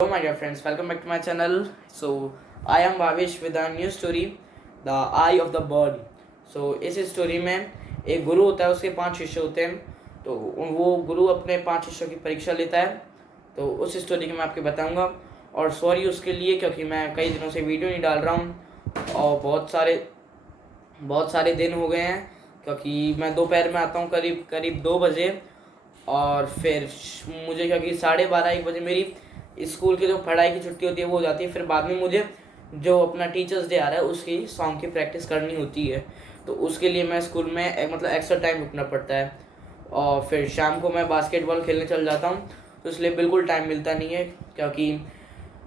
Hello, my dear friends. Welcome back to my channel. So, I am Bhavish with a new story, The Eye of the Bird. So, इस story में एक गुरु होता है, उसके 5 शिष्य होते हैं. तो वो गुरु अपने 5 शिष्यों की परीक्षा लेता है. तो उस स्टोरी की मैं आपको बताऊंगा. और सॉरी उसके लिए, क्योंकि मैं कई दिनों से वीडियो नहीं डाल रहा हूँ और बहुत सारे दिन हो गए हैं, क्योंकि मैं दोपहर में आता हूँ करीब 2 बजे. और फिर मुझे, क्योंकि 12:30-1 बजे मेरी स्कूल की जो पढ़ाई की छुट्टी होती है वो हो जाती है. फिर बाद में मुझे जो अपना टीचर्स डे आ रहा है उसकी सॉन्ग की प्रैक्टिस करनी होती है. तो उसके लिए मैं स्कूल में मतलब एक्स्ट्रा टाइम रुकना पड़ता है. और फिर शाम को मैं बास्केटबॉल खेलने चल जाता हूँ. तो इसलिए बिल्कुल टाइम मिलता नहीं है, क्योंकि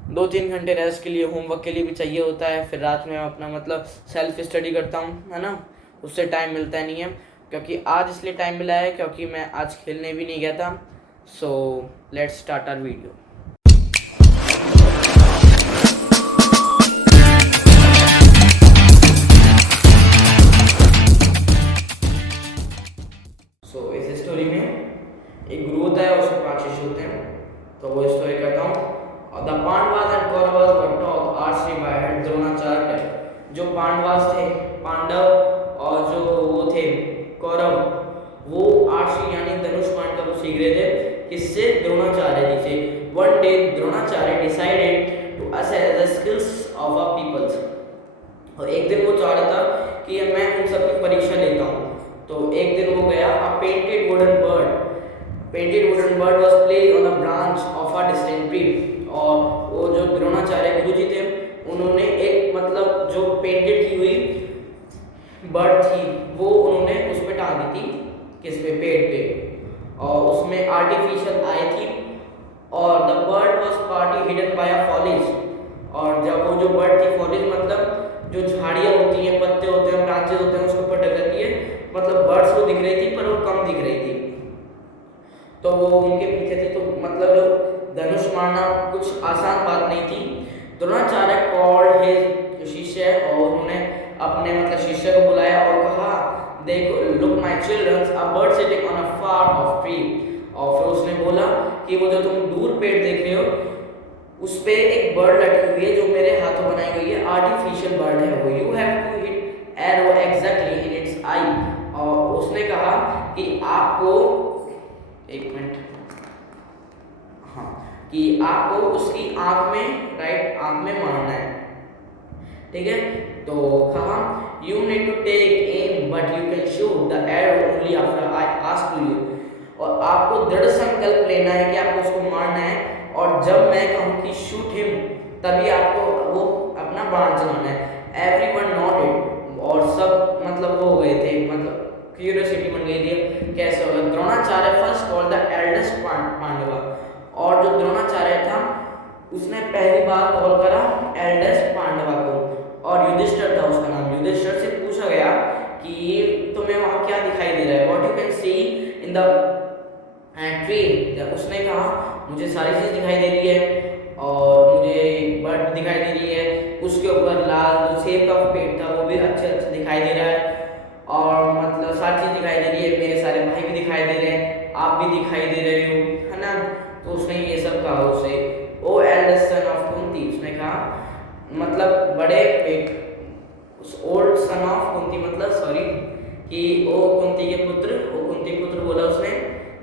2-3 घंटे रेस्ट के लिए, होमवर्क के लिए भी चाहिए होता है. फिर रात में अपना मतलब सेल्फ स्टडी करता हूँ, है ना. उससे टाइम मिलता नहीं है. क्योंकि आज इसलिए टाइम मिला है क्योंकि मैं आज खेलने भी नहीं गया था. So let's start our video. इस स्टोरी में एक गुरु होता है, उसके 5 शिष्य होते हैं. तो वो स्टोरी करता हूँ. The Pandavas and Kauravas were taught archery by Dronacharya. जो पांडवास थे, पांडव, और जो वो थे कौरव, वो आर्चरी यानी धनुष बाण का वो सीख रहे थे. किससे? द्रोणाचार्य जी से. One day Dronacharya decided to assess the skills of a peoples. और एक दिन वो चाह रहा था कि मैं उन सबकी परीक्षा लेता हूँ. तो एक दिन वो गया. A painted wooden bird was playing on a branch of a distant tree. और वो जो द्रोणाचार्य गुरुजी थे, उन्होंने एक मतलब जो पेंटेड की हुई बर्ड थी वो उन्होंने उस पे टांग दी थी. किस पे? पेड़ पे. और उसमें आर्टिफिशियल आई थी. और the bird was partly hidden by a foliage. और जब वो जो बर्ड थी, फॉलिज मतलब जो झाड़ियाँ होती हैं, पत्ते होते हैं, ब्रांचेस होते हैं, उसके ऊपर ढक जाती है. मतलब बर्ड्स को दिख रही थी पर वो कम दिख रही थी. तो वो उनके पीछे थी. तो मतलब जो धनुष मारना कुछ आसान बात नहीं थी. द्रोणाचार्य कॉल्ड हिज शिष्य, और उन्होंने अपने मतलब शिष्य को बुलाया और कहा, देखो, look my children, a bird sitting on a far of tree. और फिर उसने बोला कि वो जो तुम दूर पेड़ देख रहे हो, उस पे एक बर्ड लटकी हुई है जो मेरे हाथों बनाई गई है. आर्टिफिशियल बर्ड है वो. You have to hit arrow exactly in its eye. और उसने कहा कि आपको, एक मिनट, हाँ, कि आपको उसकी आंख में, राइट, आंख में मारना है. ठीक है. तो कहा, you need to take aim but you can shoot the arrow only after I ask you. और आपको दृढ़ संकल्प लेना है कि आपको उसको मारना है, और जब मैं कहूँ कि शूट हिम, तभी आपको वो अपना बाण चलाना है. Everyone noted. और सब मतलब वो हो गए थे, मतलब क्यूरियोसिटी बन गई थी कैसे होगा. Dronacharya first call the eldest Pandava. और जो द्रोणाचार्य था उसने पहली बार कॉल करा एल्डेस्ट पांडवा को. और युधिष्ठिर था उसका नाम. युधिष्ठिर से पूछा गया कि तुम्हें वहां क्या दिखाई दे रहा है. What you can see in the tree. उसने कहा, मुझे सारी चीज दिखाई दे रही है, और मुझे बर्ड दिखाई दे रही है, उसके ऊपर लाल जो सेब का पेड़ था वो भी अच्छे दिखाई दे रहा है, और मतलब सारी चीज दिखाई दे रही है. मेरे सारे भाई भी दिखाई दे रहे हैं, आप भी दिखाई दे रहे हो, है ना. तो उसने ये सब कहा उसे. ओ एल्डेस्ट सन ऑफ कुंती. उसने कहा मतलब बड़े एक, उस ओल्ड सन ऑफ कुंती मतलब सॉरी, कि ओ कुंती के पुत्र, ओ कुंती पुत्र बोला उसने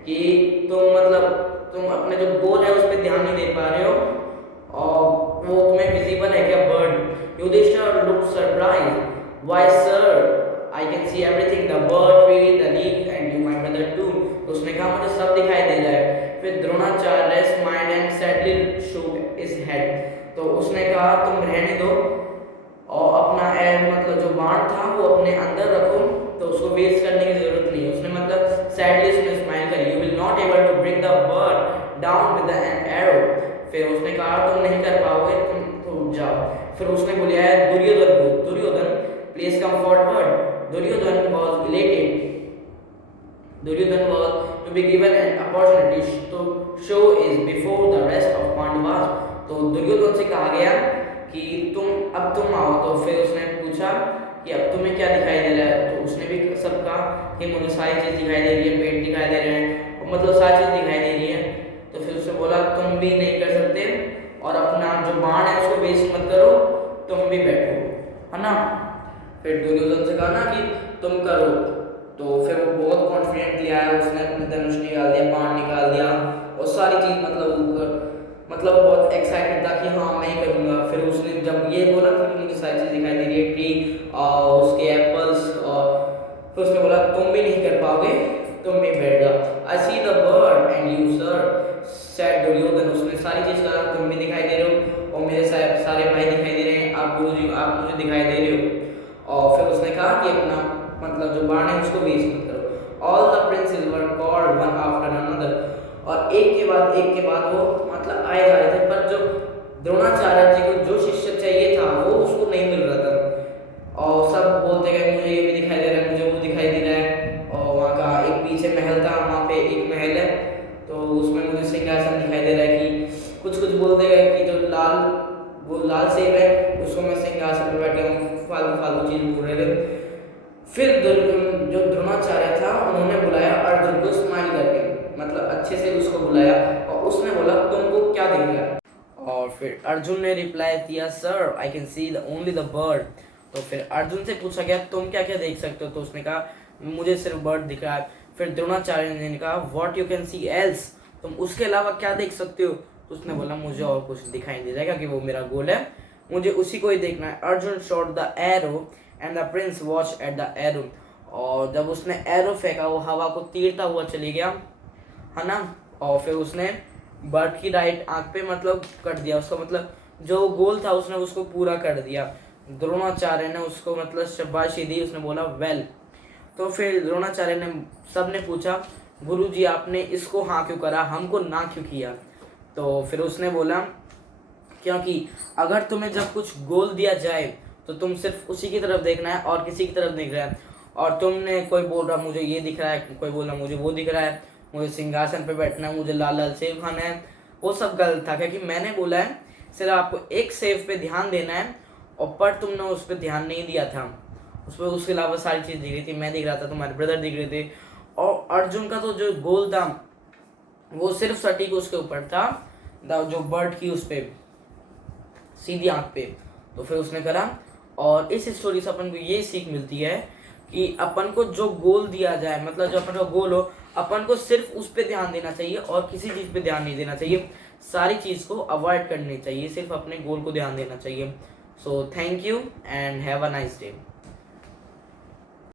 कि तुम मतलब तुम अपने जो गोल है उस पर ध्यान नहीं दे पा रहे हो, और वो तुम्हें विजिबल है क्या bird. Yudhishthir look surprise. Why sir, I can see everything, the bird, tree, the leaf and you my brother too. तो उसने कहा, मुझे सब दिखाई दे रहा है. फिर द्रोणाचार्य स्माइल्ड एंड सैडली शोक हिज हेड. तो उसने कहा, तुम रहने दो, और अपना मतलब जो बाण था वो अपने अंदर रखो. तो उसको वेस्ट करने की जरूरत नहीं है. उसने मतलब सैडली उसने स्माइल करी. You will not able to bring the bird down with an arrow. फिर उसने कहा, तुम नहीं कर पाओगे, तुम तो उठ जाओ. फिर उसने बुलाया दुर्योधन को. Duryodhan, please come forward. Duryodhan was elated. Duryodhan was to be given an opportunity to show his before the rest of Pandavas. तो दुर्योधन से कहा गया कि तुम आओ. तो फिर उसने पूछा कि अब तुम्हें क्या दिखाई दे रहा है. तो उसने भी सब कहा कि मुझे सारी चीज़ दिखाई दे रही है, पेड़ दिखाई दे रहे हैं, और मतलब सारी चीज़ दिखाई दे रही है. तो फिर उसने बोला, तुम भी नहीं कर सकते, वेस्ट मत करो, तुम भी बैठो, है ना। फिर दुर्योधन से कहा ना कि तुम करो, तो फिर वो बहुत कॉन्फिडेंटली आया, उसने अपनी धनुष निकाल दिया, बाण निकाल दिया और सारी चीज मतलब वो बहुत एक्साइटेड था कि हाँ मैं ही करूँगा। फिर उसने जब ये बोला कि मुझे सारी चीज़ दिखाई दे रही है, ट्री और उसके एप्पल्स, और फिर उसने बोला तुम भी नहीं कर पाओगे, तुम भी बैठ जाओ। I see the bird and you sir said Duryodhana. उसने सारी चीज़ कहा, तुम भी दिखाई दे रहे हो और मेरे सारे भाई दिखाई दे रहे हैं, आप गुरुजी आप मुझे दिखाई दे रहे हो। और फिर उसने कहा कि अपना मतलब जो बाण है उसको वेस्ट मत करो। All the princess were called one after another, और एक के बाद वो मतलब आए जा रहे थे, पर जो द्रोणाचार्य जी को जो शिष्य चाहिए था वो उसको नहीं मिल रहा था। और सब बोलते गए मुझे ये भी दिखाई दे रहा है, मुझे वो दिखाई दे रहा है। और वहाँ का एक पीछे महल था, वहाँ पे एक महल है, तो उसमें मुझे सिंहासन दिखाई दे रहा है कि कुछ बोलते गए कि जो वो लाल सेब है उसको मैं सिंहासन पे बैठे हूँ, फालतू चीज बोल रहे थे। फिर जो द्रोणाचार्य था उन्होंने बुलाया अर्जुन को स्माइल करके, मतलब अच्छे से उसको बुलाया, और उसने बोला तुमको क्या दिख रहा है। और फिर अर्जुन ने रिप्लाई दिया sir I can C only the bird. तो फिर अर्जुन से पूछा गया तुम क्या क्या देख सकते हो, तो उसने कहा मुझे सिर्फ बर्ड दिख रहा है। फिर द्रोणाचार्य ने कहा what you can see else, तुम उसके अलावा क्या देख सकते हो। तो उसने बोला मुझे और कुछ दिखाई नहीं देगा, क्योंकि वो मेरा गोल है, मुझे उसी को ही देखना है। Arjun shot the arrow and the Prince watch at the arrow. और जब उसने एरो फेंका वो हवा को तीरता हुआ चली गया, है ना। और फिर उसने बर्ड की राइट आंख पे मतलब कट दिया, उसका मतलब जो गोल था उसने उसको पूरा कर दिया। द्रोणाचार्य ने उसको मतलब शाबाशी दी, उसने बोला वेल। तो फिर द्रोणाचार्य ने सबने पूछा गुरुजी आपने इसको हाँ क्यों करा, हमको ना क्यों किया। तो फिर उसने बोला क्योंकि अगर तुम्हें जब कुछ गोल दिया जाए तो तुम सिर्फ उसी की तरफ देखना है और किसी की तरफ नहीं देखना है। और तुमने कोई बोल रहा मुझे ये दिख रहा है, कोई बोल रहा मुझे वो दिख रहा है, मुझे सिंहासन पे बैठना है, मुझे लाल लाल सेब खाना है, वो सब गलत था। क्योंकि मैंने बोला है सिर्फ आपको एक सेब पे ध्यान देना है, और पर तुमने उस पर ध्यान नहीं दिया था, उस पर उसके अलावा सारी चीज़ दिख रही थी, मैं दिख रहा था, तुम्हारे ब्रदर दिख रहे थे। और अर्जुन का तो जो गोल था वो सिर्फ सटीक उसके ऊपर था, जो बर्ड की उस पर सीधी आंख पे। तो फिर उसने करा, और इस स्टोरी से अपन को ये सीख मिलती है कि अपन को जो गोल दिया जाए, मतलब जो अपन का गोल हो, अपन को सिर्फ उस पर ध्यान देना चाहिए और किसी चीज़ पे ध्यान नहीं देना चाहिए, सारी चीज़ को अवॉइड करनी चाहिए, सिर्फ अपने गोल को ध्यान देना चाहिए। So thank you and have a nice day.